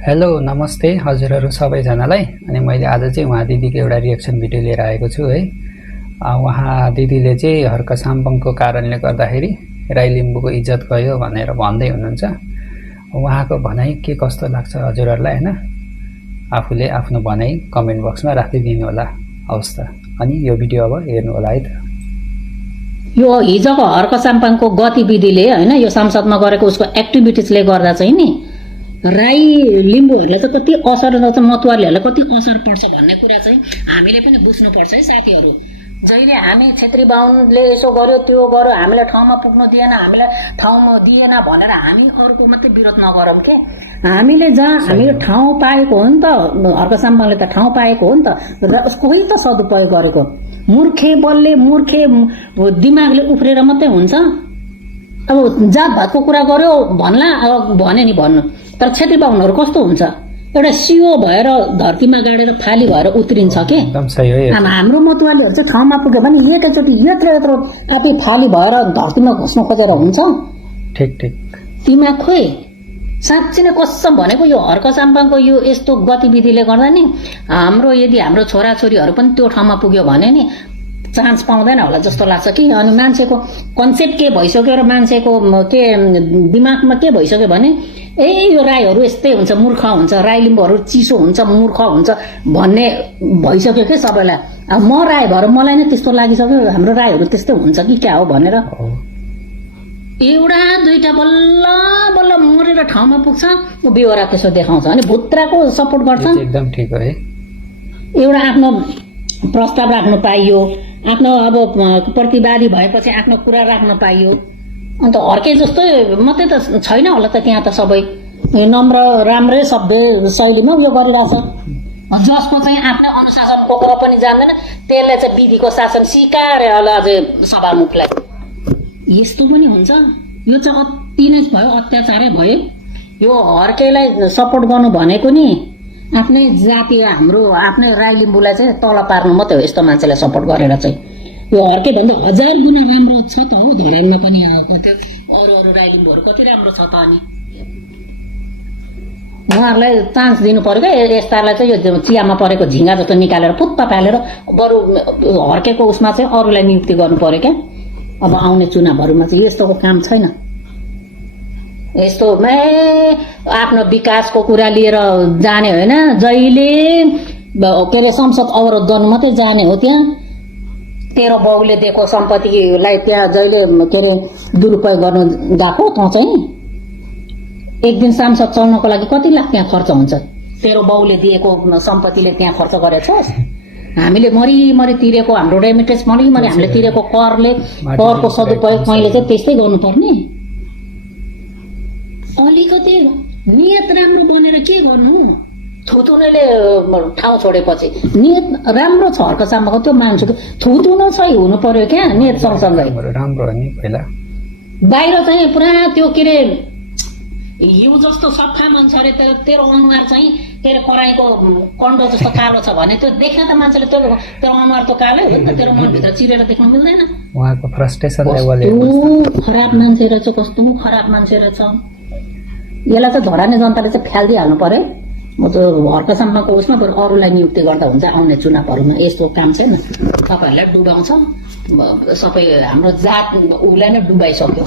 Hello नमस्ते हजुरहरू सबैजनालाई। अनि मैले आज चाहिँ उहाँ दिदीको एउटा रिएक्सन भिडियो लिएर आएको छु है। उहाँ दिदीले चाहिँ हर्क साम्पङको कारणले गर्दाखेरि राई लिम्बूको इज्जत गयो भनेर भन्दै हुनुहुन्छ। उहाँको भनाइ के कस्तो लाग्छ हजुरहरूलाई हैन, आफूले आफ्नो भनाइ कमेन्ट बक्समा राख्दै दिनु होला। हवस् त, अनि यो भिडियो अब हेर्नु होला है त। यो हिजोको हर्क साम्पाङको गतिविधिले हैन, यो संसदमा गरेको उसको एक्टिभिटिजले गर्दा चाहिँ नि राई लिम्बूहरूले चाहिँ कति असर गर्छ, मतवारीहरूलाई कति असर पर्छ भन्ने कुरा चाहिँ हामीले पनि बुझ्नुपर्छ है साथीहरू। जहिले हामी छेत्री बाहुनले यसो गर्यो त्यो गर्यो, हामीलाई ठाउँमा पुग्नु दिएन, हामीलाई ठाउँमा दिएन भनेर हामी अरूको मात्रै विरोध नगरौँ के। हामीले जहाँ हामीले ठाउँ पाएको हो नि त, हर्क साम्पाङले त ठाउँ पाएको हो नि त, र उसको त सदुपयोग गरेको। मूर्खे बलले मूर्खे दिमागले उफ्रेर मात्रै हुन्छ। अब जात भातको कुरा गर्यो भन्ला, अब भने नि भन्नु, तर छेत्री बाहुनहरू कस्तो हुन्छ, एउटा सियो भएर धरतीमा गाडेर फाली भएर उत्रिन्छ के। एकदम सही हो। अब हाम्रो मतवालीहरू चाहिँ ठाउँमा पुग्यो भने एकैचोटि यत्रो यत्रो आफै फाली भएर धरतीमा घुस्नु खोजेर हुन्छ। ठिक ठिक दिमाग खोइ। साँच्ची नै कसम भनेको यो हर्क साम्पाङको यो यस्तो गतिविधिले गर्दा नि हाम्रो यदि हाम्रो छोराछोरीहरू पनि त्यो ठाउँमा पुग्यो भने नि चान्स पाउँदैन होला जस्तो लाग्छ कि। अनि मान्छेको कन्सेप्ट के भइसक्यो र मान्छेको के दिमागमा के भइसक्यो भने यो राईहरू यस्तै हुन्छ, मूर्ख हुन्छ, राई लिम्बूहरू चिसो हुन्छ, मूर्ख हुन्छ भन्ने भइसक्यो के सबैलाई। अब म राई भएर मलाई नै त्यस्तो लागिसक्यो हाम्रो राईहरू त्यस्तै हुन्छ कि क्या हो भनेर। एउटा दुईटा बल्ल बल्ल मरेर ठाउँमा पुग्छ, बेहोरा त्यसो देखाउँछ अनि भुत्राको सपोर्ट गर्छ। एकदम ठिक हो है। एउटा आफ्नो प्रस्ताव राख्न पाइयो, आफ्नो अब प्रतिवादी भएपछि आफ्नो कुरा राख्न पाइयो। अन्त हर्के जस्तो मात्रै त छैन होला त त्यहाँ त सबै नम्र राम्रै सभ्य शैलीमा उयो गरिरहेछ। जसको चाहिँ आफ्नो अनुशासनको कुरा पनि जान्दैन त्यसले चाहिँ विधिको शासन सिकाएर होला अझै सभामुखलाई। यस्तो पनि हुन्छ। यो चाहिँ अति नै भयो, अत्याचारै भयो। यो हर्केलाई सपोर्ट गर्नु भनेको नि आफ्नै जातीय हाम्रो आफ्नै राई लिम्बूलाई चाहिँ तल पार्नु मात्रै हो। यस्तो मान्छेलाई सपोर्ट गरेर चाहिँ यो हर्के भन्दा 1000 गुणा राम्रो छ त हो। धरानमा पनि अरू राई लिम्बूहरू कति राम्रो छ त। अनि उहाँहरूलाई चान्स दिनु पर्यो क्या। यस्तालाई चाहिँ यो चियामा परेको झिङ्गा जस्तो निकालेर पुत्ता पालेर बरु हर्केको उसमा चाहिँ अरूलाई नियुक्ति गर्नु पर्यो क्या। अब आउने चुनावहरूमा चाहिँ यस्तोको काम छैन। यस्तो आफ्नो विकासको कुरा लिएर जाने होइन, जहिले के अरे संसद अवरोध गर्नु मात्रै जाने हो। त्यहाँ तेरो बाउले दिएको सम्पत्तिलाई त्यहाँ जहिले के अरे दुरुपयोग गर्नु गएको त चाहिँ एक दिन सांसद चल्नको लागि कति लाख त्यहाँ खर्च हुन्छ। तेरो बाउले दिएको सम्पत्तिले त्यहाँ खर्च गरेछस्। हामीले मरिमरि तिरेको हाम्रो रेमिटेन्स मरिमरि हामीले तिरेको करको सदुपयोग मैले चाहिँ त्यस्तै गर्नुपर्ने। अलिकति नियत राम्रो बनेर के गर्नु। थुतुनैले ठाउँ छोडेपछि नियत राम्रो छ हर्क साम्पाङको त्यो मान्छु। थुतुनो चाहिँ हुनु पर्यो क्या नियत सँगसँगै। राम्रो हो नि। पहिला बाहिर चाहिँ पुरा त्यो के अरे हिउँ जस्तो सफा मान्छे अरे तेरो अनुहार चाहिँ के अरे कराईको कण्डो जस्तो कालो छ भने त्यो देख्न त मान्छेले तेरो अनुहार त कालै हो नि त, तेरो मनभित्र चिरेर देख्न मिल्दैन। उहाँको फ्रस्ट्रेसन लेभल खराब मान्छे रहेछ, कस्तो खराब मान्छे रहेछ। यसलाई चाहिँ धराने जनताले चाहिँ फ्यालिदिइहाल्नु पर्यो। म चाहिँ हर्क साम्पाङको उसमा बरु अरूलाई नियुक्ति गर्दा हुन्छ आउने चुनावहरूमा। यस्तो काम छैन। तपाईँहरूलाई डुबाउँछ सबै हाम्रो जात उसलाई नै डुबाइसक्यो।